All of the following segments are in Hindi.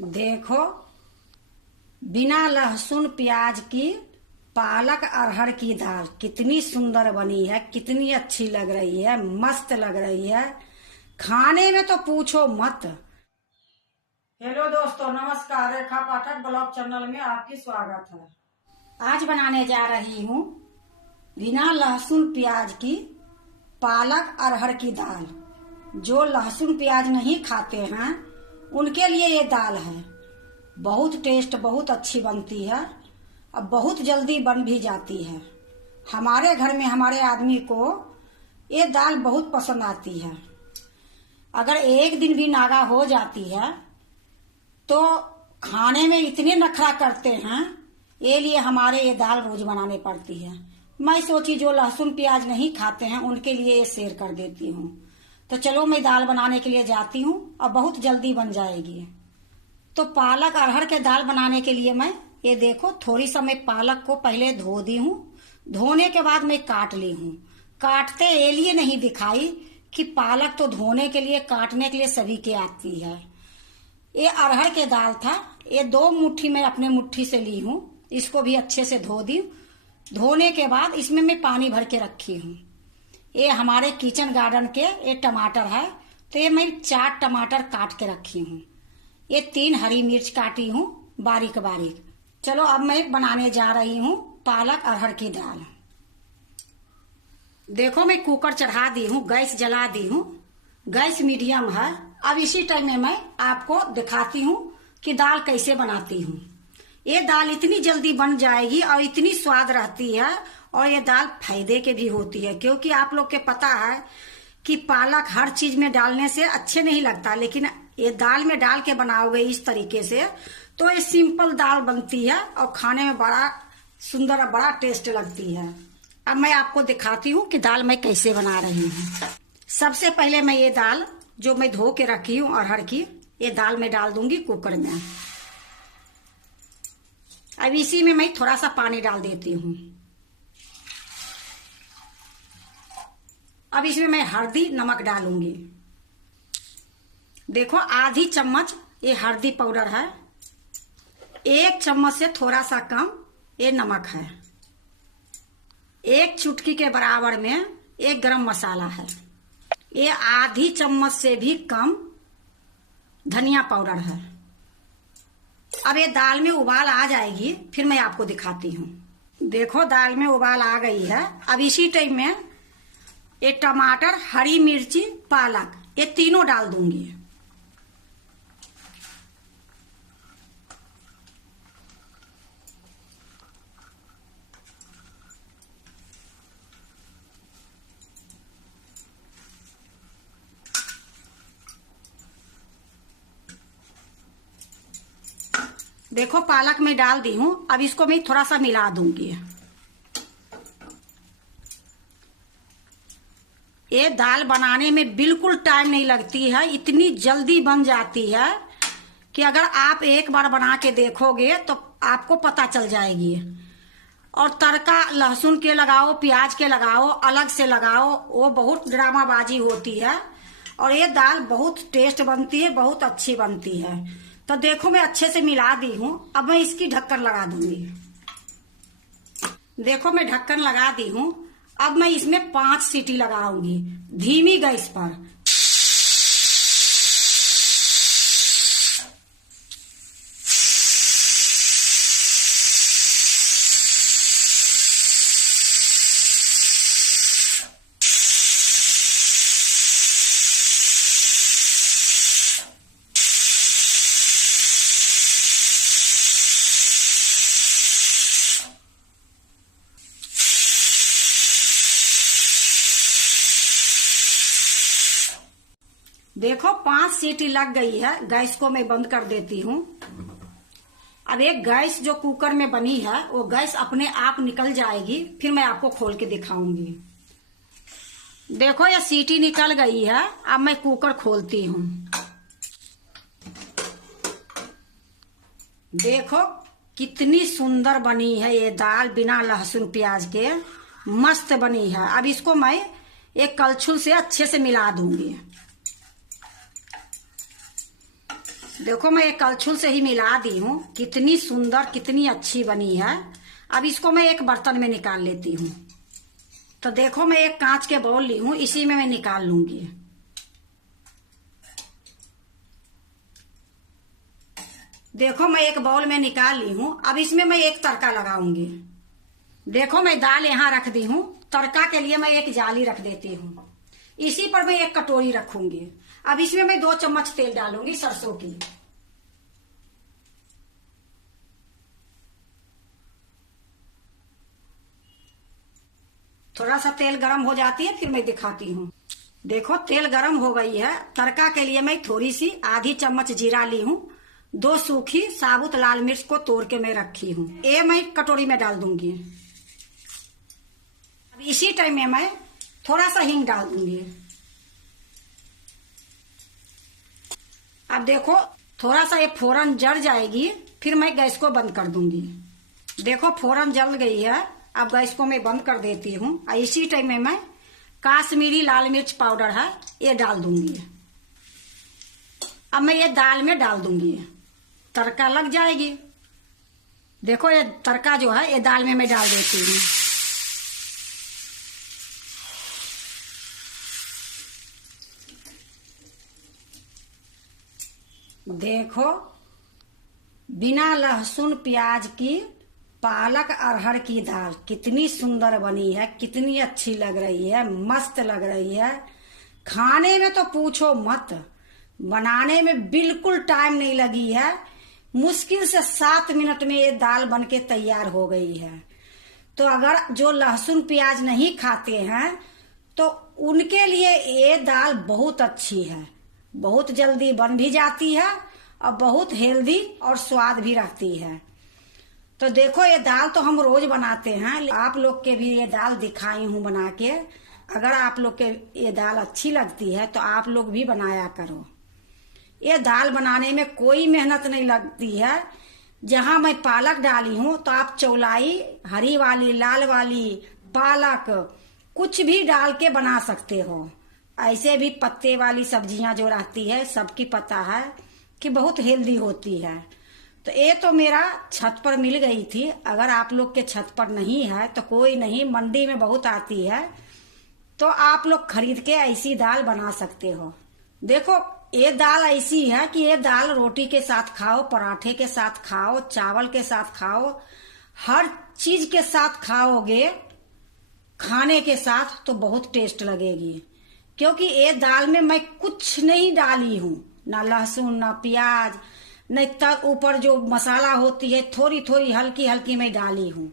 देखो, बिना लहसुन प्याज की पालक अरहर की दाल कितनी सुंदर बनी है, कितनी अच्छी लग रही है, मस्त लग रही है। खाने में तो पूछो मत। हेलो दोस्तों, नमस्कार। रेखा पाठक ब्लॉग चैनल में आपकी स्वागत है। आज बनाने जा रही हूँ बिना लहसुन प्याज की पालक अरहर की दाल। जो लहसुन प्याज नहीं खाते हैं उनके लिए ये दाल है। बहुत टेस्ट, बहुत अच्छी बनती है। अब बहुत जल्दी बन भी जाती है। हमारे घर में हमारे आदमी को ये दाल बहुत पसंद आती है। अगर एक दिन भी नागा हो जाती है तो खाने में इतने नखरा करते हैं, ये लिए हमारे ये दाल रोज बनाने पड़ती है। मैं सोची जो लहसुन प्याज नहीं खाते हैं उनके लिए ये शेयर कर देती हूँ। तो चलो मैं दाल बनाने के लिए जाती हूँ और बहुत जल्दी बन जाएगी। तो पालक अरहर के दाल बनाने के लिए मैं ये देखो, थोड़ी सा मैं पालक को पहले धो दी हूँ। धोने के बाद मैं काट ली हूँ। काटते ये लिए नहीं दिखाई कि पालक तो धोने के लिए, काटने के लिए सभी के आती है। ये अरहर के दाल था, ये 2 मुट्ठी मैं अपने मुट्ठी से ली हूँ। इसको भी अच्छे से धो दी। धोने के बाद इसमें मैं पानी भर के रखी हूँ। ये हमारे किचन गार्डन के ये टमाटर है, तो ये मैं 4 टमाटर काट के रखी हूँ। ये 3 हरी मिर्च काटी हूँ बारीक बारीक। चलो अब मैं बनाने जा रही हूँ पालक अरहर की दाल। देखो, मैं कुकर चढ़ा दी हूँ, गैस जला दी हूँ। गैस मीडियम है। अब इसी टाइम में मैं आपको दिखाती हूँ कि दाल कैसे बनाती हूँ। ये दाल इतनी जल्दी बन जाएगी और इतनी स्वाद रहती है, और ये दाल फायदे के भी होती है। क्योंकि आप लोग के पता है कि पालक हर चीज में डालने से अच्छे नहीं लगता, लेकिन ये दाल में डाल के बनाओगे इस तरीके से तो ये सिंपल दाल बनती है और खाने में बड़ा सुंदर और बड़ा टेस्ट लगती है। अब मैं आपको दिखाती हूँ कि दाल मैं कैसे बना रही हूँ। सबसे पहले मैं ये दाल जो मैं धो के रखी हूँ अरहर की, ये दाल मैं डाल दूंगी कुकर में। अब इसी में मैं थोड़ा सा पानी डाल देती हूँ। अब इसमें मैं हल्दी नमक डालूंगी। देखो, आधी चम्मच ये हल्दी पाउडर है। 1 चम्मच से थोड़ा सा कम ये नमक है। 1 चुटकी के बराबर में एक गरम मसाला है। ये आधी चम्मच से भी कम धनिया पाउडर है। अब ये दाल में उबाल आ जाएगी, फिर मैं आपको दिखाती हूँ। देखो, दाल में उबाल आ गई है। अब इसी टाइम में ये टमाटर, हरी मिर्ची, पालक ये तीनों डाल दूंगी। देखो, पालक में डाल दी हूँ। अब इसको मैं थोड़ा सा मिला दूंगी। ये दाल बनाने में बिल्कुल टाइम नहीं लगती है, इतनी जल्दी बन जाती है कि अगर आप एक बार बना के देखोगे तो आपको पता चल जाएगी। और तड़का लहसुन के लगाओ, प्याज के लगाओ, अलग से लगाओ, वो बहुत ड्रामाबाजी होती है। और ये दाल बहुत टेस्ट बनती है, बहुत अच्छी बनती है। तो देखो, मैं अच्छे से मिला दी हूँ। अब मैं इसकी ढक्कन लगा दूंगी। देखो, मैं ढक्कन लगा दी हूँ। अब मैं इसमें 5 सीटी लगाऊंगी धीमी गैस पर। देखो, 5 सीटी लग गई है। गैस को मैं बंद कर देती हूँ। अब एक गैस जो कुकर में बनी है वो गैस अपने आप निकल जाएगी, फिर मैं आपको खोल के दिखाऊंगी। देखो, ये सीटी निकल गई है। अब मैं कुकर खोलती हूँ। देखो, कितनी सुंदर बनी है ये दाल बिना लहसुन प्याज के, मस्त बनी है। अब इसको मैं एक कलछुल से अच्छे से मिला दूंगी। देखो मैं एक कलछुल से ही मिला दी हूँ। कितनी सुंदर कितनी अच्छी बनी है। अब इसको मैं एक बर्तन में निकाल लेती हूँ। तो देखो मैं एक कांच के बाउल ली हूँ, इसी में मैं निकाल लूंगी। देखो मैं एक बाउल में निकाल ली हूँ। अब इसमें मैं एक तड़का लगाऊंगी। देखो मैं दाल यहाँ रख दी हूँ। तड़का के लिए मैं एक जाली रख देती हूँ। इसी पर मैं एक कटोरी रखूंगी। अब इसमें मैं 2 चम्मच तेल डालूंगी सरसों की। थोड़ा सा तेल गरम हो जाती है फिर मैं दिखाती हूँ। देखो तेल गरम हो गई है। तड़का के लिए मैं थोड़ी सी आधी चम्मच जीरा ली हूँ। 2 सूखी साबुत लाल मिर्च को तोड़ के मैं रखी हूँ। ये मैं कटोरी में डाल दूंगी। अब इसी टाइम में मैं थोड़ा सा हींग डाल दूंगी। अब देखो थोड़ा सा ये फोरन जल जाएगी फिर मैं गैस को बंद कर दूंगी। देखो फोरन जल गई है। अब गैस को मैं बंद कर देती हूँ। इसी टाइम में मैं काश्मीरी लाल मिर्च पाउडर है ये डाल दूंगी। अब मैं ये दाल में डाल दूंगी। तड़का लग जाएगी। देखो ये तड़का जो है ये दाल में मैं डाल देती हूँ। देखो बिना लहसुन प्याज की पालक अरहर की दाल कितनी सुंदर बनी है। कितनी अच्छी लग रही है। मस्त लग रही है। खाने में तो पूछो मत। बनाने में बिल्कुल टाइम नहीं लगी है। मुश्किल से 7 मिनट में ये दाल बनके तैयार हो गई है। तो अगर जो लहसुन प्याज नहीं खाते हैं तो उनके लिए ये दाल बहुत अच्छी है। बहुत जल्दी बन भी जाती है और बहुत हेल्दी और स्वाद भी रखती है। तो देखो ये दाल तो हम रोज बनाते हैं। आप लोग के भी ये दाल दिखाई हूँ बना के। अगर आप लोग के ये दाल अच्छी लगती है तो आप लोग भी बनाया करो। ये दाल बनाने में कोई मेहनत नहीं लगती है। जहां मैं पालक डाली हूँ तो आप चौलाई हरी वाली लाल वाली पालक कुछ भी डाल के बना सकते हो। ऐसे भी पत्ते वाली सब्जियां जो रहती है सबकी पता है कि बहुत हेल्दी होती है। तो ये तो मेरा छत पर मिल गई थी। अगर आप लोग के छत पर नहीं है तो कोई नहीं, मंडी में बहुत आती है। तो आप लोग खरीद के ऐसी दाल बना सकते हो। देखो ये दाल ऐसी है कि ये दाल रोटी के साथ खाओ, पराठे के साथ खाओ, चावल के साथ खाओ, हर चीज के साथ खाओगे खाने के साथ तो बहुत टेस्ट लगेगी। क्योंकि ये दाल में मैं कुछ नहीं डाली हूँ, ना लहसुन ना प्याज, नहीं तक ऊपर जो मसाला होती है थोड़ी थोड़ी हल्की हल्की मैं डाली हूँ।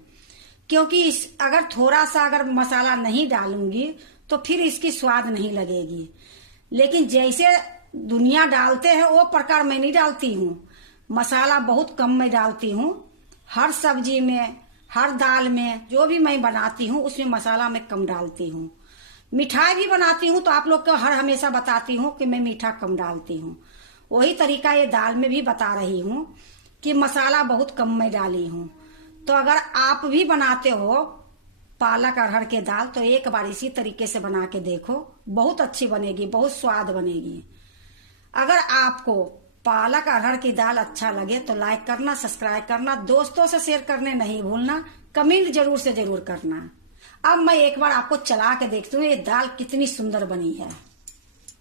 क्योंकि अगर थोड़ा सा अगर मसाला नहीं डालूंगी तो फिर इसकी स्वाद नहीं लगेगी। लेकिन जैसे दुनिया डालते हैं वो प्रकार मैं नहीं डालती हूँ। मसाला बहुत कम मैं डालती हूँ। हर सब्जी में हर दाल में जो भी मैं बनाती हूँ उसमें मसाला मैं कम डालती हूँ। मिठाई भी बनाती हूँ तो आप लोग को हर हमेशा बताती हूँ कि मैं मीठा कम डालती हूँ। वही तरीका ये दाल में भी बता रही हूँ कि मसाला बहुत कम मैं डाली हूँ। तो अगर आप भी बनाते हो पालक अरहर के दाल तो एक बार इसी तरीके से बना के देखो, बहुत अच्छी बनेगी, बहुत स्वाद बनेगी। अगर आपको पालक अरहर की दाल अच्छा लगे तो लाइक करना, सब्सक्राइब करना, दोस्तों से शेयर करने नहीं भूलना, कमेंट जरूर से जरूर करना। अब मैं एक बार आपको चला के देखती हूँ ये दाल कितनी सुंदर बनी है।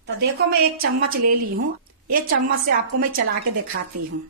तो देखो मैं एक चम्मच ले ली हूँ। ये चम्मच से आपको मैं चला के दिखाती हूँ।